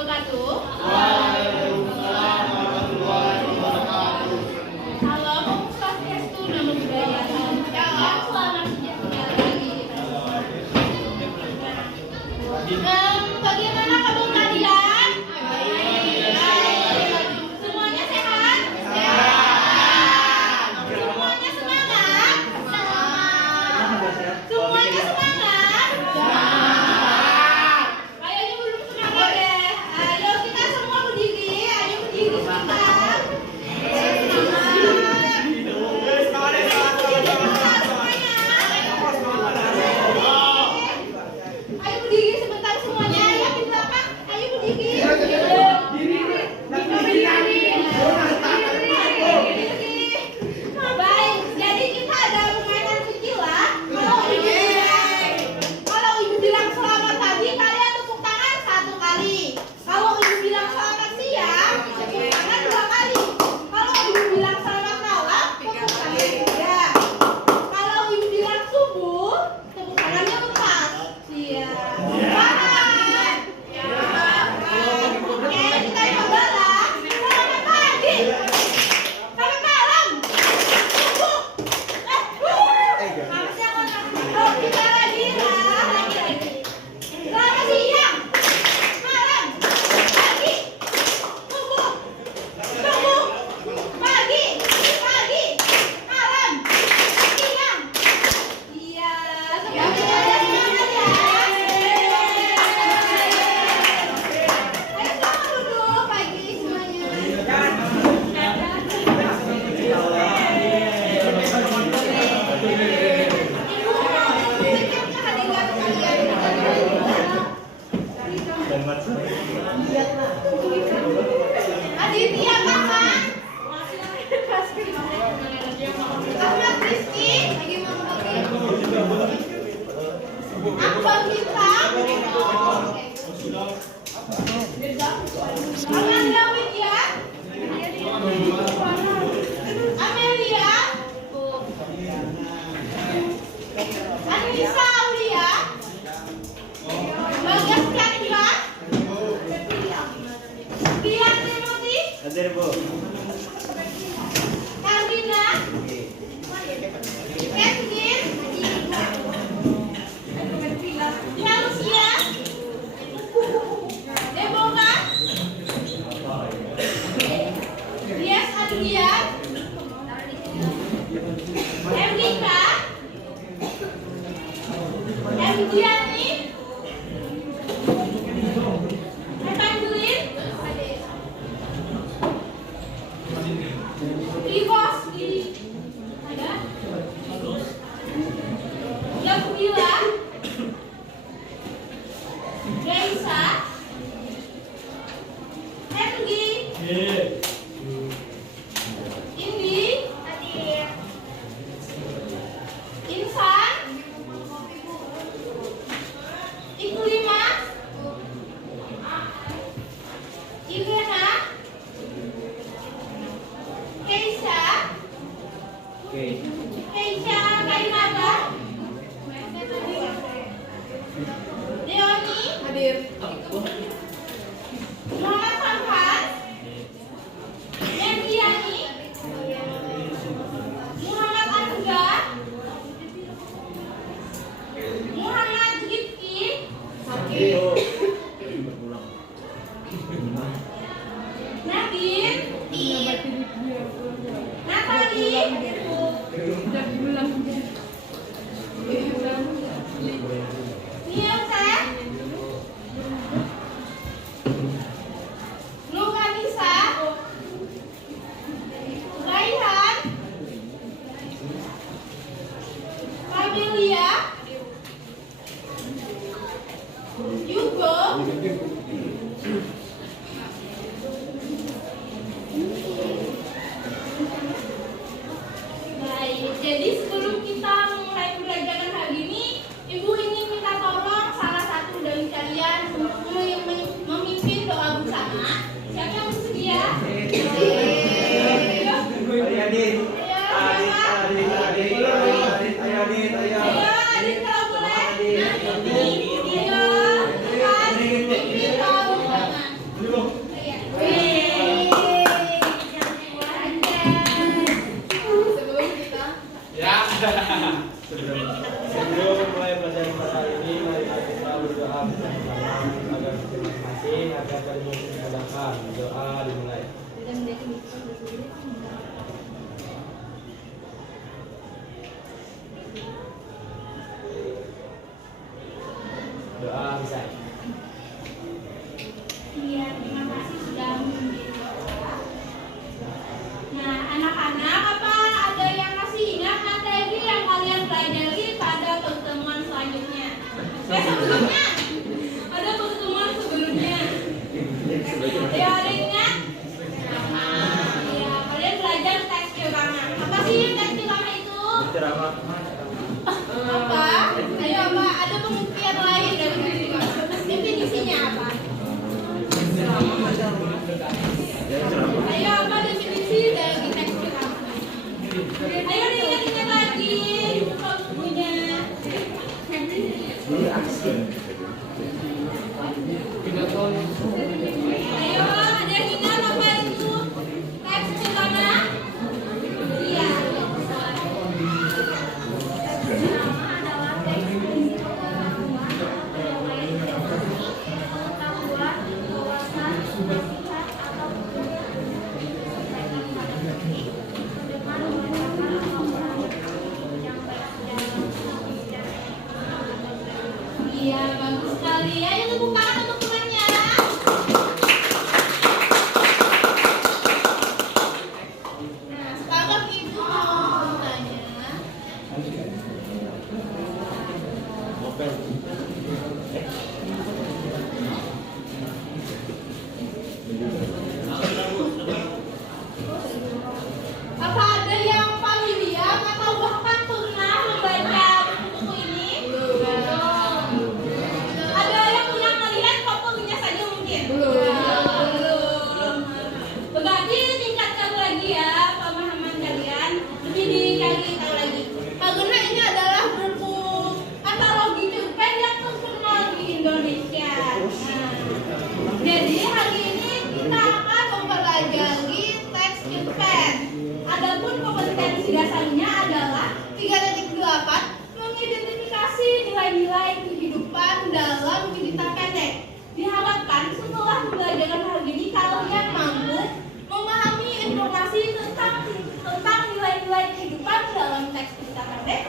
wabarakatuh. Waalaikumsalam warahmatullahi wabarakatuh. Salam Om Swastiastu, Namo Buddhaya, Salam Kebajikan, selamat sejahtera bagi kita semua. Bagaimana kabar kalian? Baik. Semuanya sehat? Sehat. Semuanya semangat? Semangat. Semuanya semangat? Semangat. Kayaknya belum semangat deh. Ayo kita semua berdiri. Ayo berdiri sebentar. Ayo berdiri sebentar semuanya. Yang di belakang, ayo berdiri. Baik, jadi kita ada permainan kecil lah. Kalau ibu bilang selamat pagi, kalian tepuk tangan 1 kali. Kalau ibu bilang selamat siang, tepuk tangan 2 kali. Kalau ibu bilang selamat malam, tepuk tangan 3. Kalau ibu bilang subuh, tepuk tangannya 4. Siap. Semangat. Oke, kita coba lah. Selamat pagi. Selamat malam. Subuh. Oh, kita lagi lah. Lagi. Selamat siang. Malam. Pagi. Subuh. Subuh. Pagi. Pagi. Malam. Siang. Iya, semuanya semangat ya. Ayo selamat duduk pagi semuanya. Ibu mau sedikit kehadiran kalian. Aditya Kakak. Ahmad Rizky. Akbar Bintang. Amanda Widya. Amelia. Anissa Aulia. Bagas Chandra. Dian Timothy. Hadir, Bu. Karina. Catherine. Chelsea. Deborah. Yes, Adrian. Erika. Emdiani. Evangeline. Rivos di ada. Yasmila. Gaisa. Henry. Indi. Insan. Iklima. Ilena. Keisha. Keisha Kainata. Leoni. Hadir. Muhammad Farhan. Endiani. Muhammad Anuga. Muhammad Rifki. Nadir. Natali. Nielsa. Lukanisa. Raihan. Familia. Yugo. Baik, jadi sebelum kita mulai pembelajaran hari ini, Ibu ingin dapat dimudahkan. Doa dimulai. Doa bisa. Iya, terima kasih sudah memimpin doa. Nah, anak-anak, apa ada yang masih ingat materi yang kalian pelajari pada pertemuan selanjutnya? Sebelumnya? Pada pertemuan sebelumnya? Ada ingat? Iya, kalian belajar teks ceramah. Apa sih teks ceramah itu? Ceramah. Apa? Ayo, apa? Ada pengertian lain dari teks ceramah? Definisinya apa? Ayo, apa definisi dari teks ceramah? Ayo diingat-ingat lagi buka bukunya. Ayo, ada yang ingat apa itu teks ceramah? Iya. Ceramah adalah teks pengetahuan, wawasan, nasihat atau iya, bagus sekali. Ayo buka teman-temannya. Nah, sekarang ibu mau bertanya. Apa ada yang familiar atau bahkan pernah membaca buku ini? Belum. Ada yang pernah melihat fotonya saja mungkin? Belum. Berarti tingkatkan lagi ya pemahaman kalian, lebih dicari tahu lagi. Karena ini adalah buku antologi cerpen yang terkenal di Indonesia. Nah, jadi hari ini kita akan mempelajari teks cerpen. Adapun kompetensi dasarnya adalah 3.8 mengidentifikasi nilai-nilai kehidupan dalam cerita pendek. Diharapkan setelah pembelajaran hari ini kalian mampu memahami informasi tentang nilai-nilai kehidupan dalam teks cerita pendek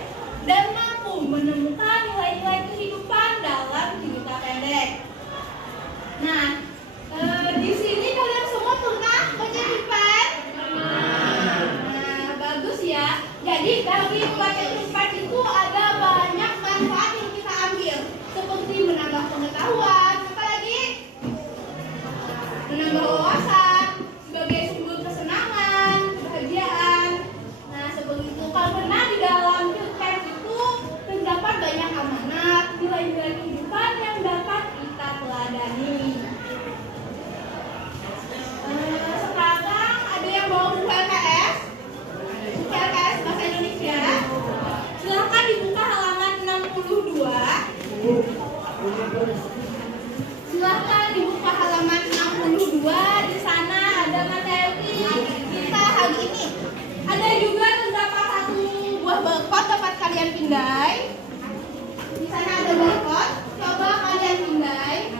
dan mampu menemukan nilai-nilai kehidupan dalam cerita pendek. Nah, di sini kalian semua pernah baca cerpen? Nah, bagus ya. Jadi dari membaca cerpen itu ada banyak manfaat yang kita ambil, seperti menambah pengetahuan, apa lagi? Menambah wawasan, sebagai sumber kesenangan, kebahagiaan. Nah, seperti itu. Karena di dalam cerpen itu terdapat banyak amanat, nilai-nilai kehidupan yang dapat kita teladani. Sekarang ada yang mau buka LKS? Buka LKS Bahasa Indonesia. Silahkan dibuka halaman 62. Silahkan dibuka halaman 62. Di sana ada materi kita hari ini. Ada juga terdapat satu buah barcode dapat kalian pindai. Di sana ada barcode. Coba kalian pindai.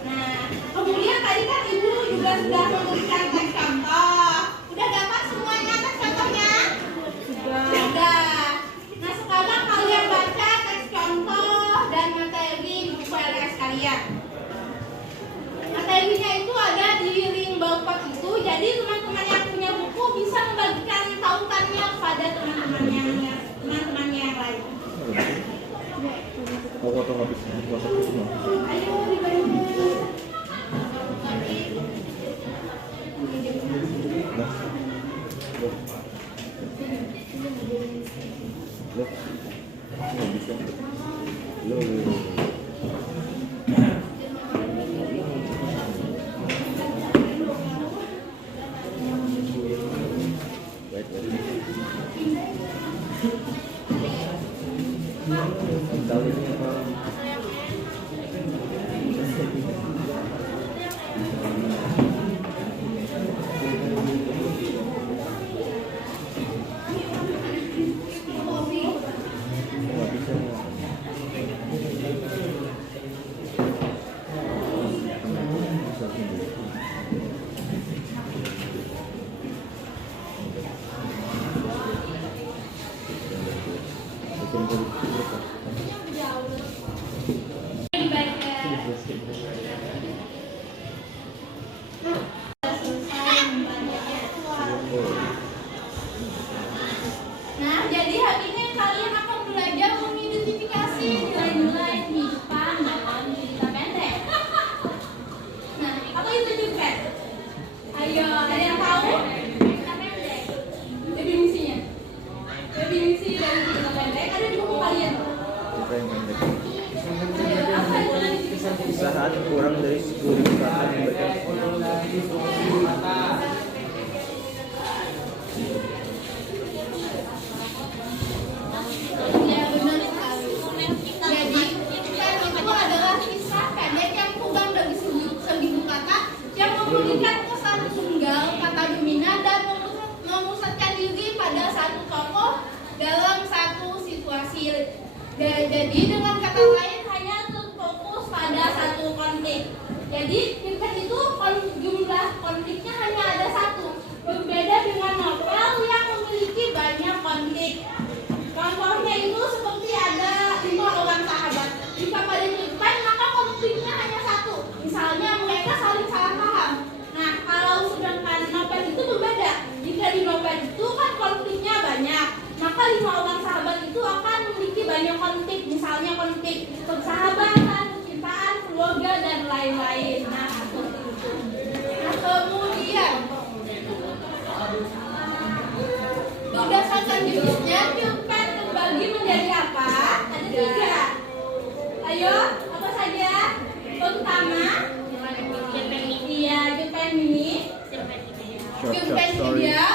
Nah, kemudian tadi kan ibu juga sudah memberikan teks contoh. Udah dapat semuanya teks contohnya? Sudah. Nah, sekarang kalian baca teks contoh dan materi di buku LKS kalian. Materinya itu ada di link barcode itu. Jadi teman-teman yang punya buku bisa membagikan tautannya kepada teman-temannya yang lain. Ayo dibagikan. saat kurang dari 10.000 kata memberikan Ya benar sekali. Jadi kan itu adalah kisah pendek yang kurang dari 1.000 kata yang memberikan kesan tunggal kata dominan dan memusatkan diri pada satu tokoh dalam satu situasi. Jadi dengan kata lain hanya terfokus pada satu konflik. Jadi cerpen itu jumlah konfliknya hanya ada satu, berbeda dengan novel yang memiliki banyak konflik. Contohnya itu seperti ada 5 orang sahabat. Jika pada cerpen maka konfliknya hanya satu, misalnya mereka saling salah paham. Nah kalau sedangkan novel itu berbeda. Jika di novel itu kan konfliknya banyak, maka 5 orang sahabat itu akan memiliki banyak konflik, misalnya konflik persahabatan, percintaan, keluarga dan lain-lain. Nah seperti itu. Nah kemudian berdasarkan jenisnya cerpen terbagi menjadi apa? Ada 3. Ayo, apa saja? Pertama, iya cerpen mini, cerpen ideal,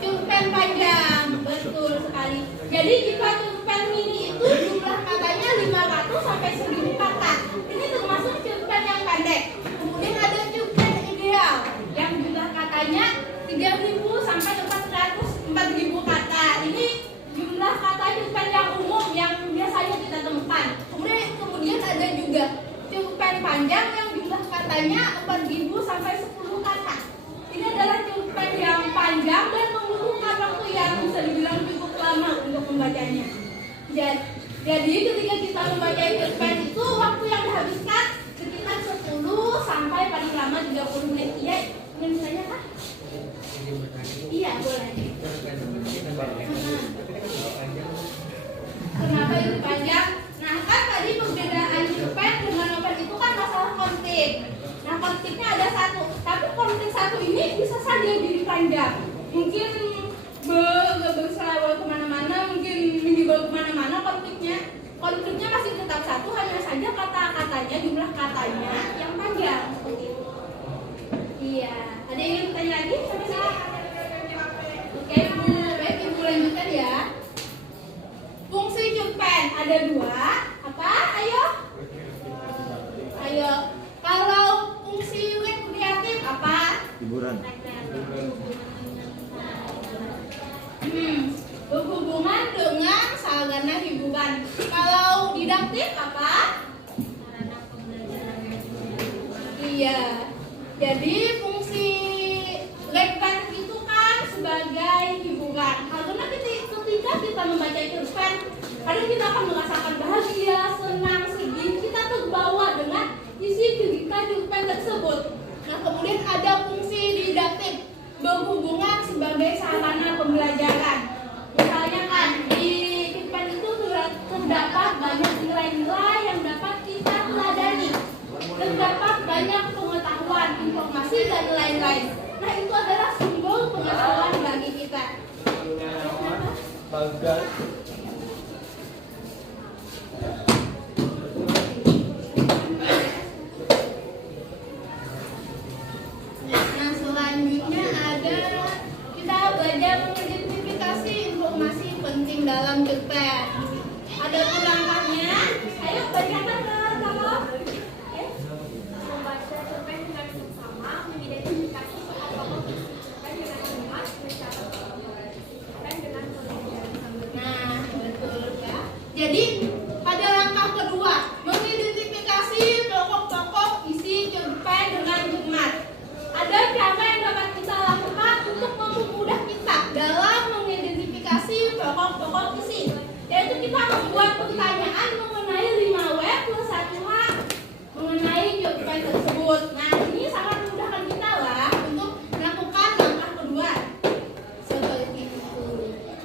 cerpen panjang. Betul sekali. Jadi jika cerpen mini itu jumlah katanya 500 sampai 1.000 kata. Ini termasuk cerpen yang pendek. Kemudian ada cerpen ideal yang jumlah katanya 3.000 sampai 4.000 kata. Ini jumlah kata cerpen yang umum yang biasanya kita temukan. Kemudian ada juga cerpen panjang yang jumlah katanya 4.000 sampai 10 kata. Ini adalah cerpen yang panjang dan membutuhkan waktu yang bisa dibilang cukup lama untuk membacanya. Jadi ketika kita membaca cerpen itu waktu yang dihabiskan sekitar 10 sampai paling lama 30 menit. Iya, ingin bertanya kah? Iya, boleh. Kenapa itu panjang? Nah kan tadi perbedaan cerpen dengan novel itu kan masalah konflik. Nah konfliknya ada satu, tapi konflik satu ini bisa saja jadi panjang. Mungkin berselawar kemana-mana, mungkin menyebar kemana-mana konfliknya. Konfliknya masih tetap satu, hanya saja kata-katanya, jumlah katanya yang panjang seperti itu. Iya, ada yang ingin bertanya lagi sampai sini? Oke, baik ibu lanjutkan ya. Fungsi cerpen ada 2. Apa? Ayo. Kalau fungsi rekreatif apa? hiburan. Berhubungan dengan sarana hiburan. Kalau didaktif apa? Iya. Jadi fungsi rekreatif itu kan sebagai hiburan. Karena ketika kita membaca cerpen, kadang kita akan merasakan bahagia, senang, sedih. Kita terbawa dengan isi cerita cerpen tersebut. Nah kemudian ada fungsi didaktif, berhubungan sebagai sarana pembelajaran. Misalnya kan di cerpen itu terdapat banyak nilai-nilai yang dapat kita teladani, terdapat banyak pengetahuan, informasi dan lain-lain. Nah itu adalah simbol pengetahuan bagi kita. Bangga. Nah selanjutnya ada kita belajar mengidentifikasi informasi penting dalam cerpen. Ada langkahnya. Ayo bacakan ke kamu. Membaca cerpen dengan seksama, mengidentifikasi soal tokoh cerpen dengan jelas, mencatat cerpen dengan penelitian. Nah betul ya. Jadi pada langkah kedua mengidentifikasi tokoh-tokoh isi cerpen dengan cermat. Ada cara yang dapat kita lakukan untuk mempermudah kita dalam mengidentifikasi tokoh-tokoh isi, yaitu kita membuat pertanyaan mengenai 5W plus 1H mengenai cerpen tersebut. Nah ini sangat memudahkan kita lah untuk melakukan langkah kedua seperti itu.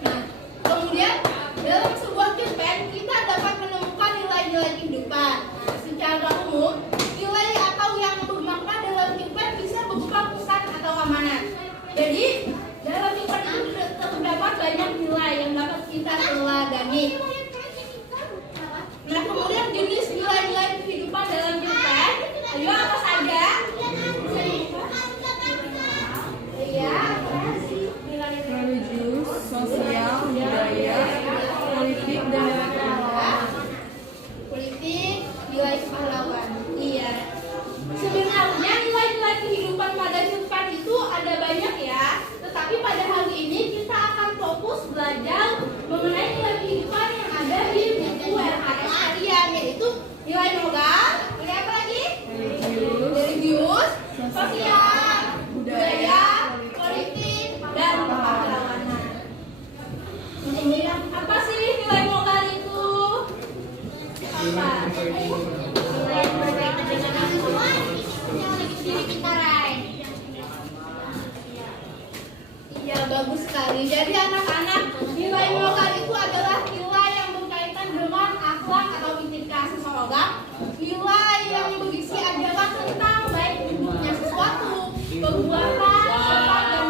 Nah kemudian dalam sebuah cerpen kita dapat menemukan nilai-nilai kehidupan. Nah secara umum nilai atau yang bermakna dalam cerpen bisa berupa pesan atau amanat. Jadi dalam cerpen itu terdapat banyak nilai yang dapat kita teladani. Nah kemudian jenis nilai-nilai kehidupan dalam cerpen. nilai moral, nilai apa lagi? Religius, sosial, budaya, politik, dan kepahlawanan. Apa sih nilai moral itu? Apa? Iya, bagus sekali. Jadi anak-anak, nilai moral itu adalah nilai yang berkaitan dengan akhlak atau etika seseorang. Nilai yang berisi adalah tentang baik buruknya sesuatu, perbuatan, sifat dan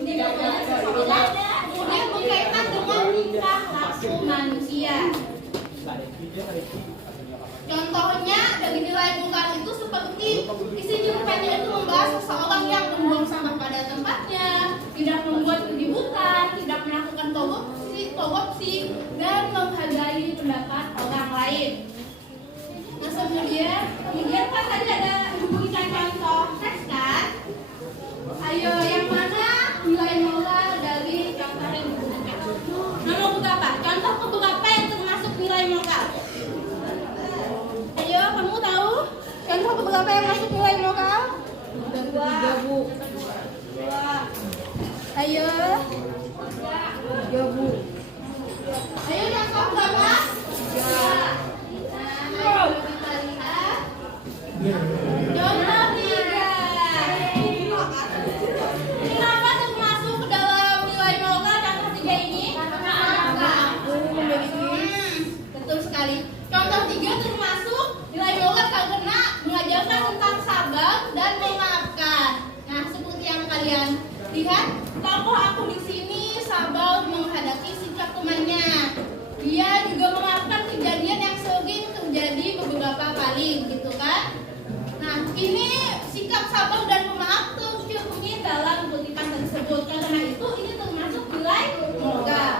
tindakan seseorang. Kemudian berkaitan dengan tingkah laku manusia. Contohnya dari nilai moral itu seperti isi cerpennya itu membahas seseorang yang membuang sampah pada tempatnya, tidak membuat keributan, tidak melakukan korupsi, dan menghargai pendapat orang lain. Nah kemudian kan tadi ada memberikan contoh teks kan? Ayo yang mana nilai moral dari contoh yang diberikan? Nomor berapa? Contoh keberapa yang termasuk nilai moral? Ayo, kamu tahu contoh beberapa yang masuk nilai moral? Dua, Bu. Ayo. Bu. Ayo contoh berapa? Tiga. Nah, ayo kita lihat. Contoh 3. Kenapa termasuk ke dalam nilai moral contoh 3 ini? Karena aku memiliki. Betul sekali. Contoh 3 termasuk nilai moral karena mengajarkan tentang sabar dan memaafkan. Nah, seperti yang kalian lihat, tokoh aku di sini sabar menghadapi sikap temannya. Dia juga memaafkan kejadian yang sering terjadi beberapa kali, gitu kan? Nah, ini sikap sabar dan pemaaf tercermin dalam kutipan tersebut. Karena itu ini termasuk nilai moral.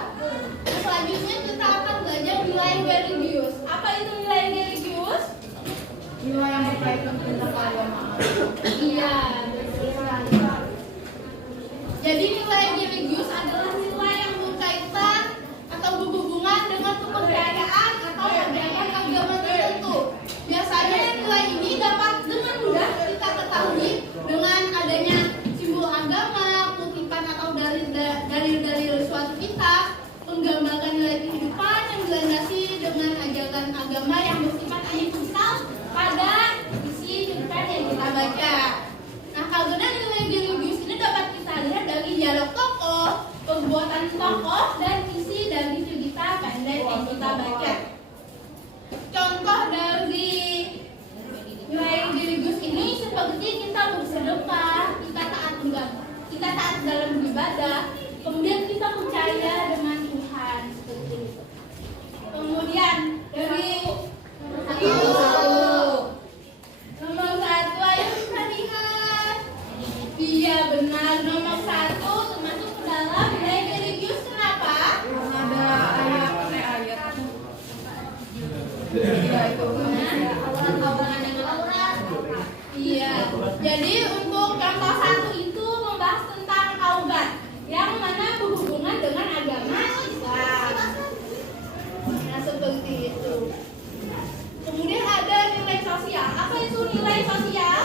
Nah, selanjutnya kita akan belajar nilai religius. Apa itu nilai religius? Nilai yang berkaitan dengan agama. Iya, betul sekali. Jadi nilai religius adalah nilai yang berkaitan atau berhubungan dengan kepercayaan atau ajaran agama tertentu. Biasanya nilai ini dapat dengan mudah kita ketahui dengan adanya simbol agama, kutipan atau dalil-dalil suatu kitab, penggambaran nilai kehidupan yang dilandasi dengan ajaran agama yang bersifat universal pada isi cerpen yang kita baca. Nah, karena nilai religius ini dapat kita lihat dari dialog tokoh, perbuatan tokoh, dan isi dari cerita pendek yang kita baca. Contoh dari nilai religius ini seperti kita bersedekah, kita taat dalam beribadah, kemudian kita percaya dengan Tuhan, seperti itu. Kemudian dari nomor 1, ayo kita lihat. Iya benar, nomor 1 termasuk ke dalam nilai religius. Kenapa? Ada ayat. Iya itu. Aurat dengan aurat. Iya. Jadi untuk contoh 1 itu membahas tentang aurat yang mana berhubungan dengan agama Islam. Nah, seperti itu. Kemudian ada nilai sosial. Apa itu nilai sosial?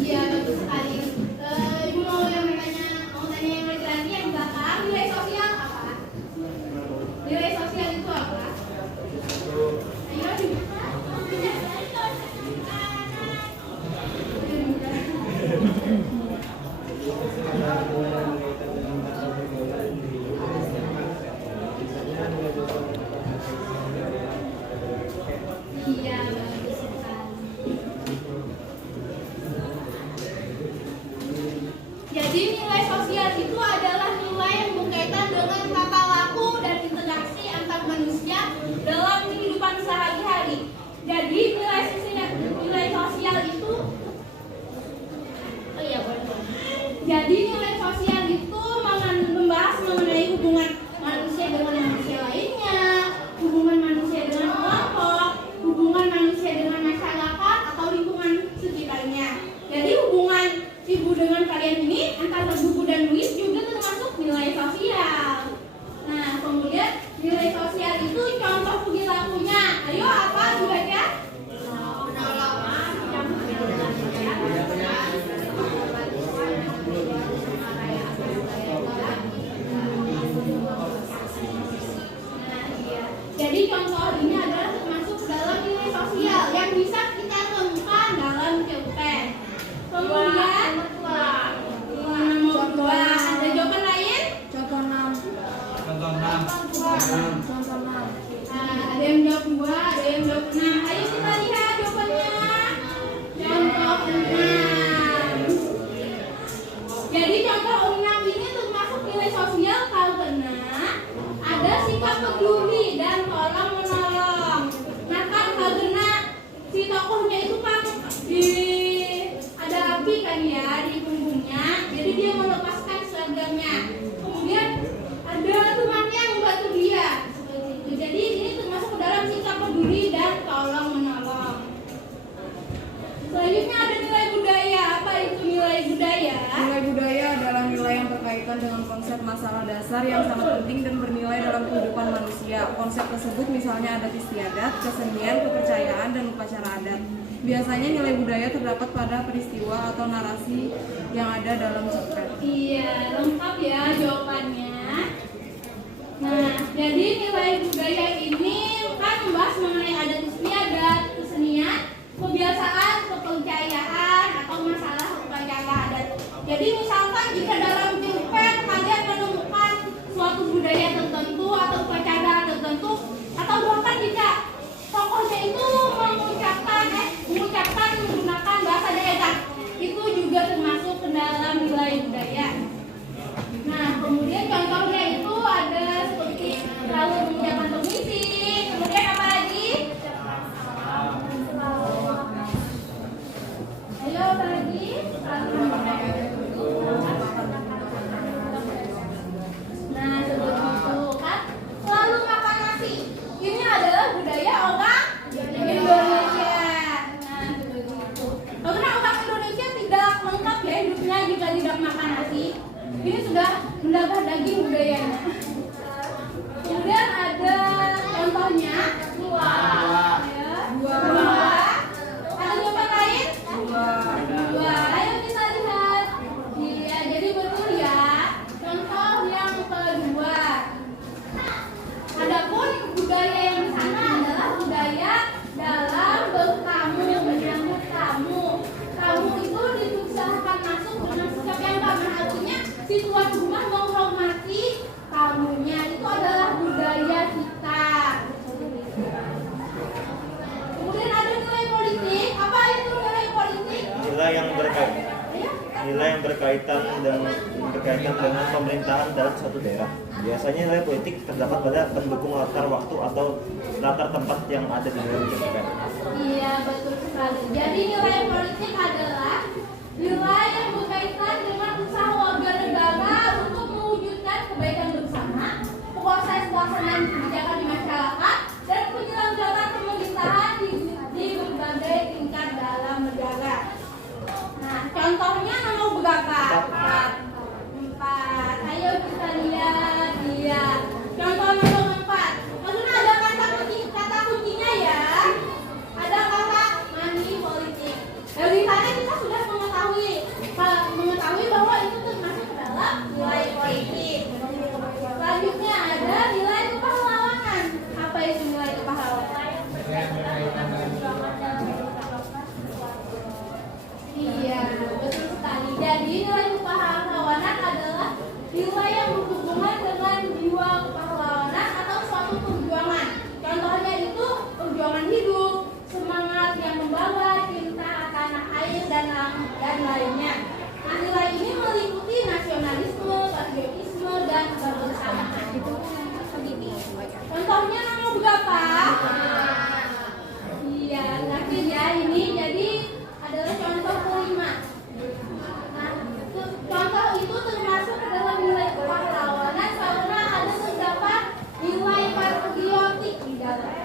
Iya, betul sekali. Ibu mau tanya yang lagi yang belakang. Nilai sosial apa? Nilai sosial itu apa? Ayo. Jadi contoh ini adalah termasuk dalam nilai sosial yang bisa kita temukan dalam cerpen. Kemudian nomor 2 ada jawaban lain? Contoh 6. Contoh 6. Contoh 6. Ada yang jawab 2, ada yang jawab 6. Ayo kita lihat jawabannya. Contoh 6. Jadi contoh 6 ini termasuk nilai sosial karena ada sikap peduli dan tolong menolong. Nah kan karena si tokohnya itu kan ada api kan ya di punggungnya, jadi dia melepaskan seragamnya. Kemudian ada temannya yang membantu dia seperti itu. Jadi ini termasuk dalam sikap peduli dan tolong menolong. Selanjutnya ada nilai budaya. Apa itu nilai budaya? Nilai budaya adalah nilai yang berkaitan dengan konsep masalah dasar yang sangat penting dan bernilai dalam kehidupan manusia. Konsep tersebut misalnya adat istiadat, kesenian, kepercayaan, dan upacara adat. Biasanya nilai budaya terdapat pada peristiwa atau narasi yang ada dalam cerpen. Iya, lengkap ya jawabannya. Nah, jadi nilai budaya ini kan membahas mengenai adat istiadat, kesenian, kebiasaan, kepercayaan, atau masalah upacara adat. Jadi misalkan jika dalam cerpen kalian menemukan suatu budaya tertentu atau upacara tertentu, atau bahkan jika tokohnya itu mengucapkan menggunakan bahasa daerah, itu juga termasuk ke dalam nilai budaya. Nah, kemudian contohnya itu ada seperti lalu mengucapkan permisi, kemudian apa lagi? Ayo apa lagi? Nah, seperti itu kan. Lalu makan nasi. Ini adalah budaya orang Indonesia. Nah, seperti itu. Karena orang Indonesia tidak lengkap ya hidupnya jika tidak makan nasi. Ini sudah mendapat daging budayanya. Kemudian ada contohnya dua. Ada jawaban lain? Dua. Ayo kita lihat. Iya, jadi betul ya. Contoh yang kedua. Adapun budaya yang di sana adalah budaya dalam bertamu, menyambut tamu. Tamu itu diusahakan masuk dengan sikap yang ramah, artinya si tuan rumah menghormati tamunya. Itu adalah budaya kita. Kemudian ada nilai politik. Apa itu nilai politik? Nilai yang berkaitan dengan pemerintahan dalam suatu daerah. Biasanya nilai politik terdapat pada pendukung latar waktu atau latar tempat yang ada di dalam cerpen. Iya, betul sekali. Jadi nilai politik adalah nilai yang berkaitan dengan usaha warga negara untuk mewujudkan kebaikan bersama, proses pelaksanaan kebijakan di masyarakat, dan penyelenggaraan pemerintahan di berbagai tingkat dalam negara. Nah, contohnya nomor berapa? 4. Ayo kita lihat. Iya. Contoh nomor 4. Maksudnya ada kata kuncinya ya. Ada kata money politik. Dari sana kita sudah mengetahui bahwa itu termasuk dalam nilai politik. Selanjutnya ada nilai kepahlawanan. Apa itu nilai kepahlawanan? Iya, betul sekali. Jadi nilai kepahlawanan adalah nilai yang berhubungan dengan jiwa kepahlawanan atau suatu perjuangan. Contohnya itu perjuangan hidup, semangat yang membawa, cinta tanah air dan lainnya. Nah, nilai ini meliputi nasionalisme, patriotisme, dan kebersamaan. Contohnya nomor berapa? Iya, nanti ya ini jadi adalah contoh kelima. Nah, contoh itu termasuk ke dalam nilai kepahlawanan karena ada terdapat nilai patriotik di dalam.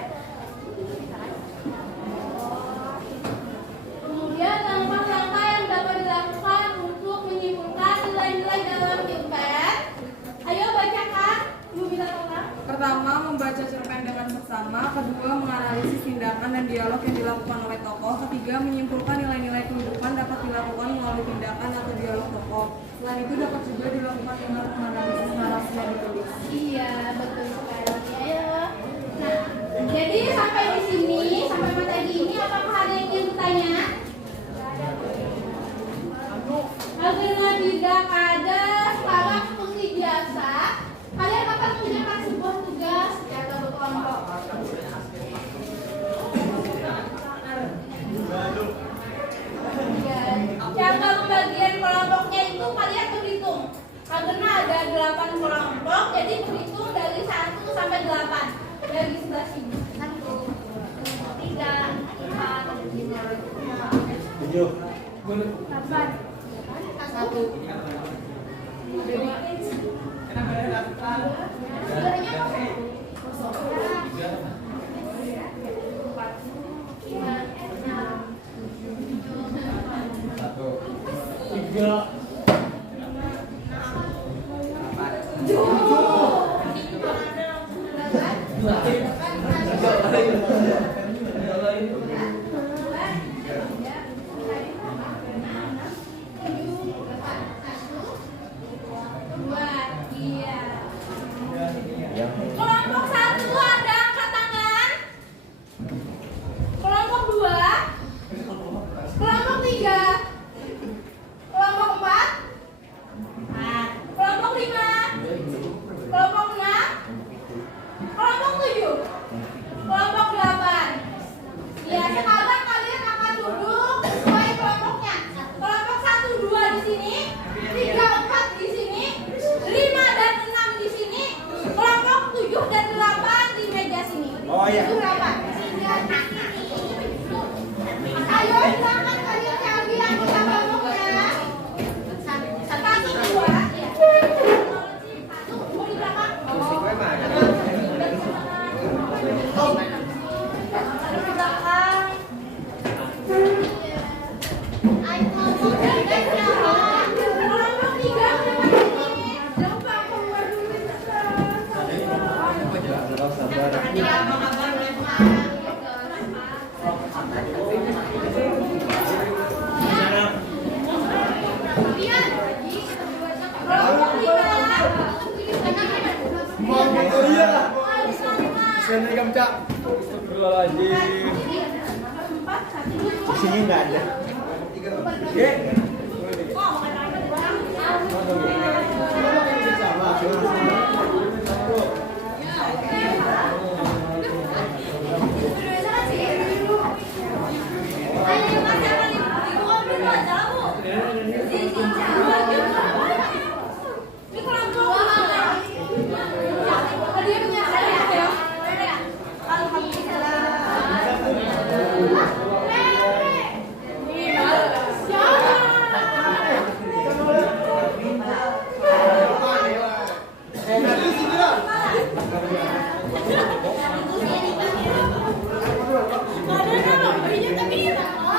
Kemudian langkah-langkah yang dapat dilakukan untuk menyimpulkan nilai-nilai dalam cerpen. Ayo bacakan, Ibu bisa tolong. Pertama, membaca cerpen dengan seksama. Kedua, menganalisis tindakan dan dialog yang dilakukan oleh tokoh. Ketiga, menyimpulkan nilai-nilai kehidupan dapat dilakukan melalui tindakan atau dialog tokoh. Selain itu dapat juga dilakukan dengan menganalisis narasi yang ditulis. Iya, betul sekali. Ayo. Nah, Satu. Yang Kelompok 1 ada angkat tangan. Kelompok 2. Kelompok 3. Kelompok 4. Kelompok 5. Kelompok 6. Kelompok 7. Kelompok 8. Ya, sekarang kalian akan duduk sesuai kelompoknya. Kelompok 1, 2 di sini, 3, 4 di sini, 5 dan 6 di sini, kelompok 7 dan 8 di meja sini. Oh, iya. Itu berapa? Ayo silakan kalian cari anggota kelompoknya. 1, 2. Ya. 1, 2 di belakang. di sini nggak ada.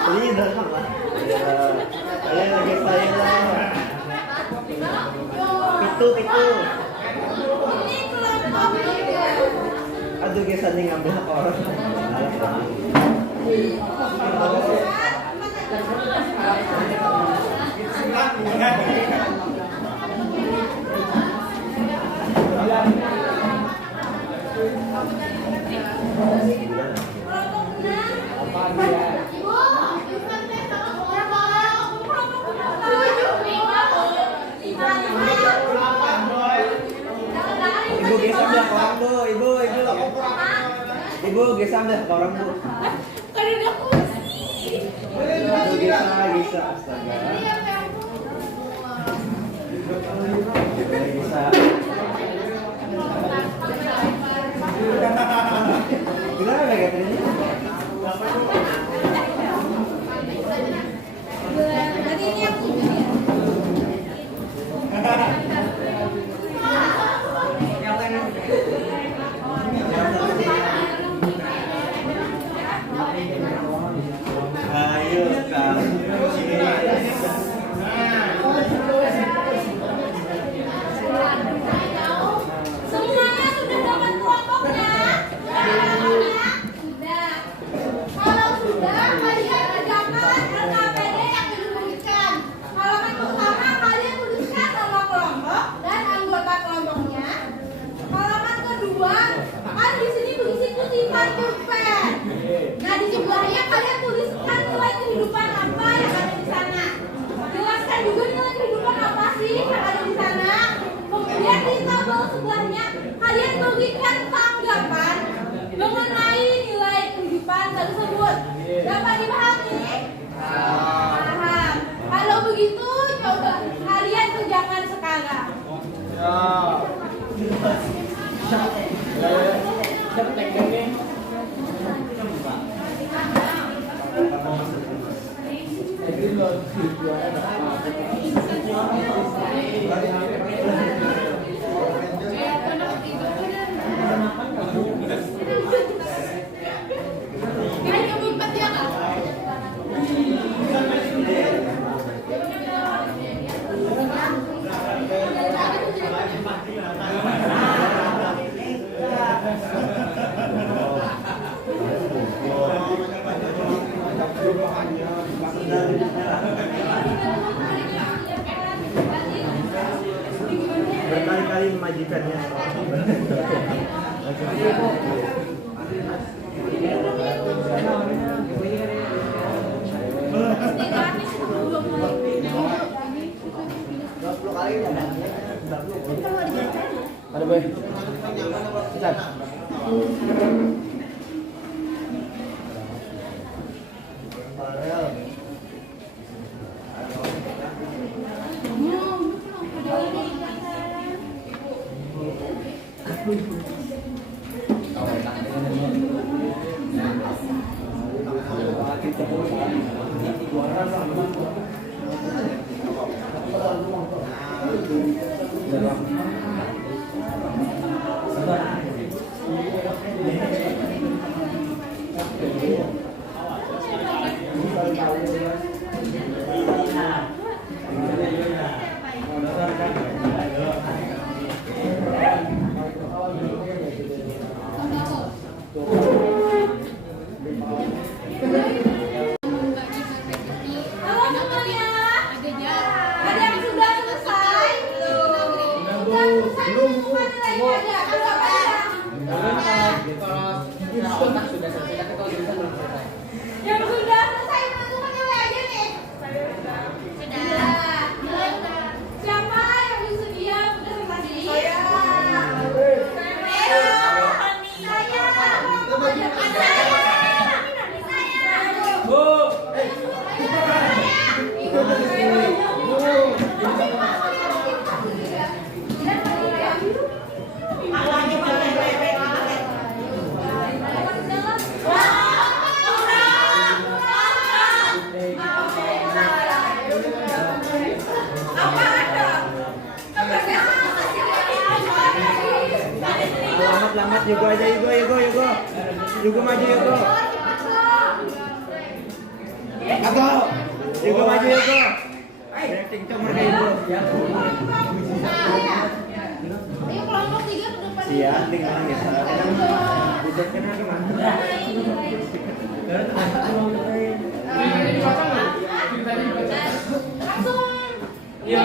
Ini udah sama. Kalian lagi sayang lah. Pitu. Aduh, guys, tadi ngambil hak orang. Ibu gesam dah ke orang bu, ibu. Ibu gesam dah ke orang bu. Karena kursi. Aduh, gesa, astaga. Gesa. Gimana kayak ini? Berarti ini yang 7 ya? Ayo kak. Semuanya sudah dapat kelompoknya? Sudah. Kalau sudah, kalian kerjakan LKPD yang diberikan. Halaman pertama kalian tuliskan nama kelompok dan anggota kelompoknya. Halaman kedua, kan di sini berisi kutipan pulpen. Nah, di sebelahnya kalian tuliskan nilai kehidupan apa yang ada di sana. Jelaskan juga nilai kehidupan apa sih yang ada di sana. Kemudian di tabel sebelahnya kalian berikan tanggapan mengenai nilai kehidupan tersebut. Dapat dipahami? Paham. Kalau begitu, coba kalian kerjakan sekarang. Berkali-kali memajikannya. Ada boy. Cepat. Halo semuanya. Ada yang sudah selesai? Sudah selesai semua nilainya ada. Ada yang sudah selesai menentukan nilai aja nih. Sudah. Siapa yang bersedia sudah selesai? Saya. Selamat Yugo aja Yugo maju Yugo. Yugo maju Yugo. Yang cincong mereka Yugo. Ayo kelompok 3 ke depan. Iya, tinggal biasa. Budak kena kemana? Langsung. Iya.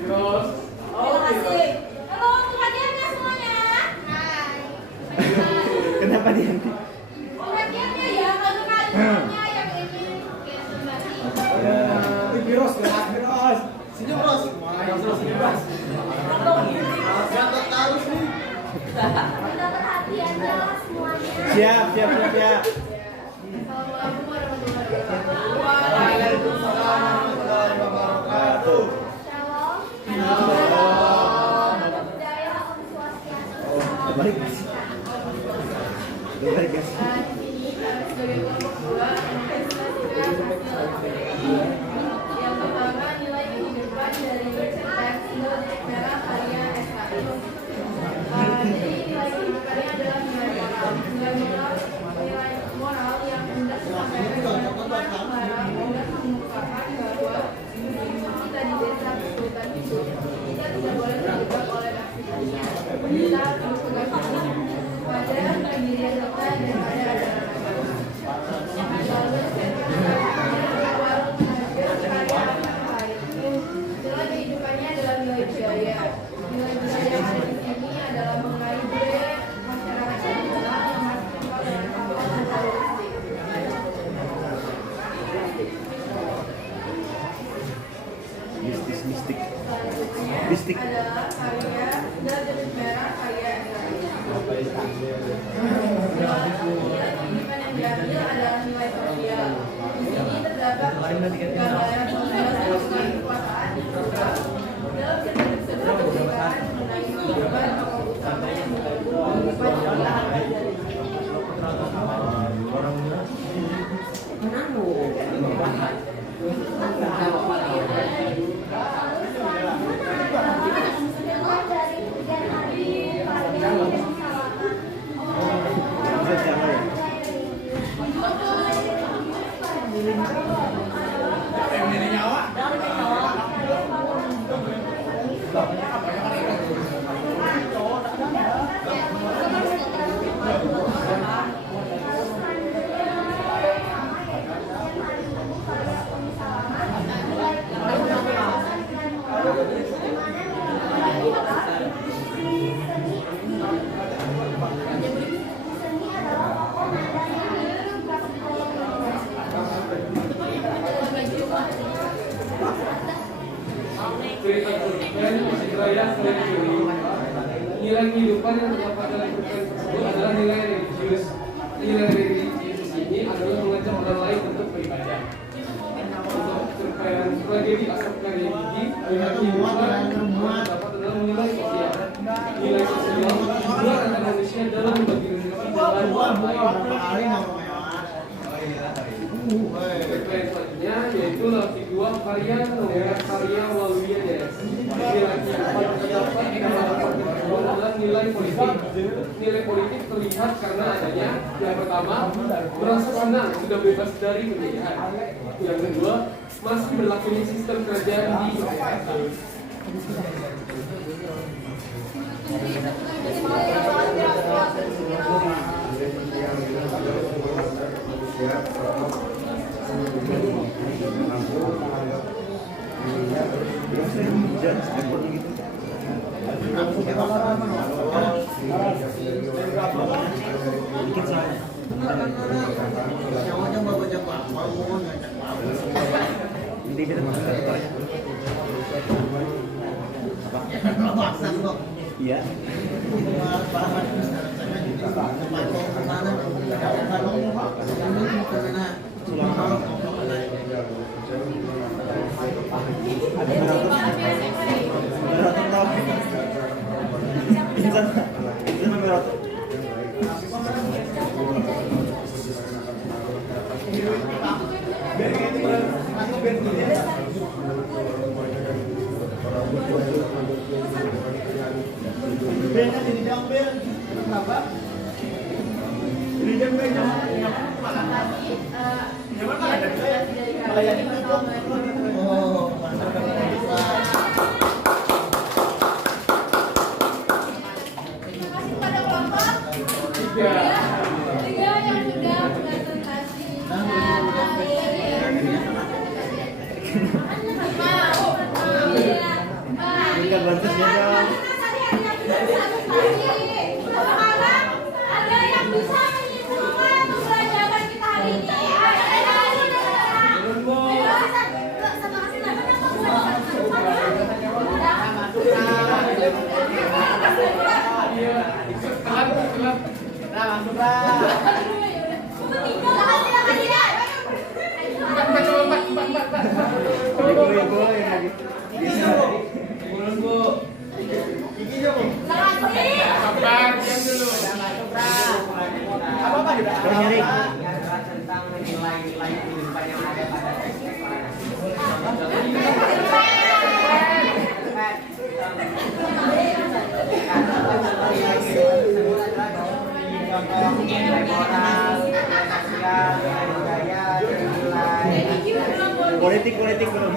Terima kasih. Halo, perhatiannya semuanya. Hai. Kenapa dihenti? Perhatiannya ya, kalau kalimatnya yang ini. Oke, terima kasih. Virus. Senyum Ros. Senyum Ros. Kita perhatian ya semuanya. Siap. Assalamualaikum warahmatullahi Waalaikumsalam. Shalom. Budaya Om Swastiastu. Baik. Baik guys. Di sini kami sebagai kelompok 2 menginvestasikan hasil yang pertama nilai kehidupan dari teks Indonesia Merah karya SKI. Jadi nilai kehidupannya adalah nilai moral yang hendak disampaikan kepada para hendak mengungkapkan bahwa kita di desa kesulitan hidup, kita tidak boleh terjebak oleh aktivitasnya. Kita harus berpegang pada pendirian kita dan pada ajaran agama. Lalu warung hadir karya yang lain. Nilai kehidupannya adalah nilai budaya. Nilai budaya yang ada di sini adalah mengenai budaya masyarakat tradisional yang masih kental dengan fakta dan statistik. Mistik. Selanjutnya adalah karya Garis Merah karya SKI. Nilai kehidupan yang diambil adalah nilai sosial. Di sini terdapat gambaran pembahasan kekuasaan di program dalam cerita tersebut menceritakan mengenai kehidupan tokoh utama yang bergabung di Pancasila dari nilai kehidupan yang terdapat dalam Quran tersebut adalah nilai religius. Nilai religius ini adalah mengajak orang lain untuk beribadah. Untuk tragedi asapkan religi, nilai kehidupan yang terdapat dalam nilai sosial. Nilai sosial dua kata manusia dalam membagi rezeki dengan orang lain. Bagian selanjutnya yaitu lagi dua varian nomor karya Waluya Des. Nilai kehidupan terdapat dalam tersebut adalah nilai politik. Nilai politik terlihat karena adanya yang pertama merasa senang sudah bebas dari penjajahan. Yang kedua masih berlakunya sistem kerajaan di Yogyakarta. Iya. Tentang nilai-nilai kehidupan yang ada pada teks politik belum.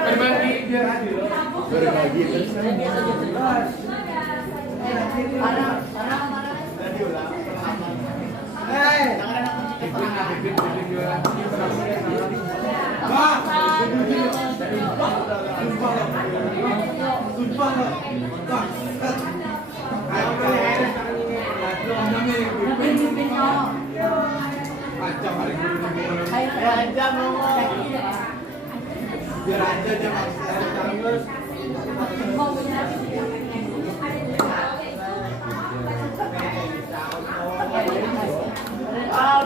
Berbagi biar adil. Berbagi biar aja dia terus.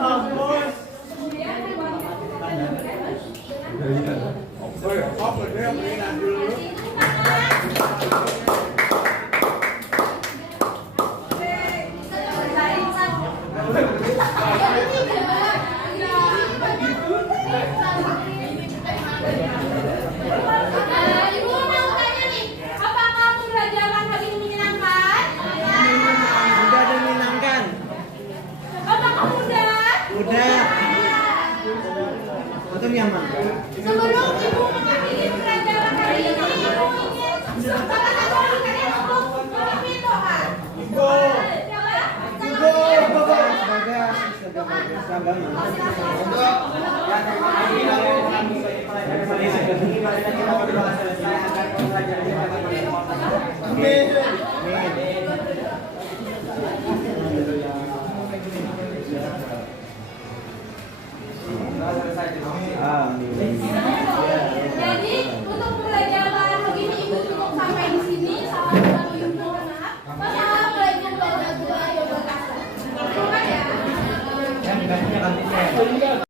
Bagus. Oh ya, apa dia beliin dulu. Nyaman. Sebelum ibu mengakhiri pelajaran hari ini, ibu ingin salah satu dari kalian untuk memimpin doa. Sebagai Amin.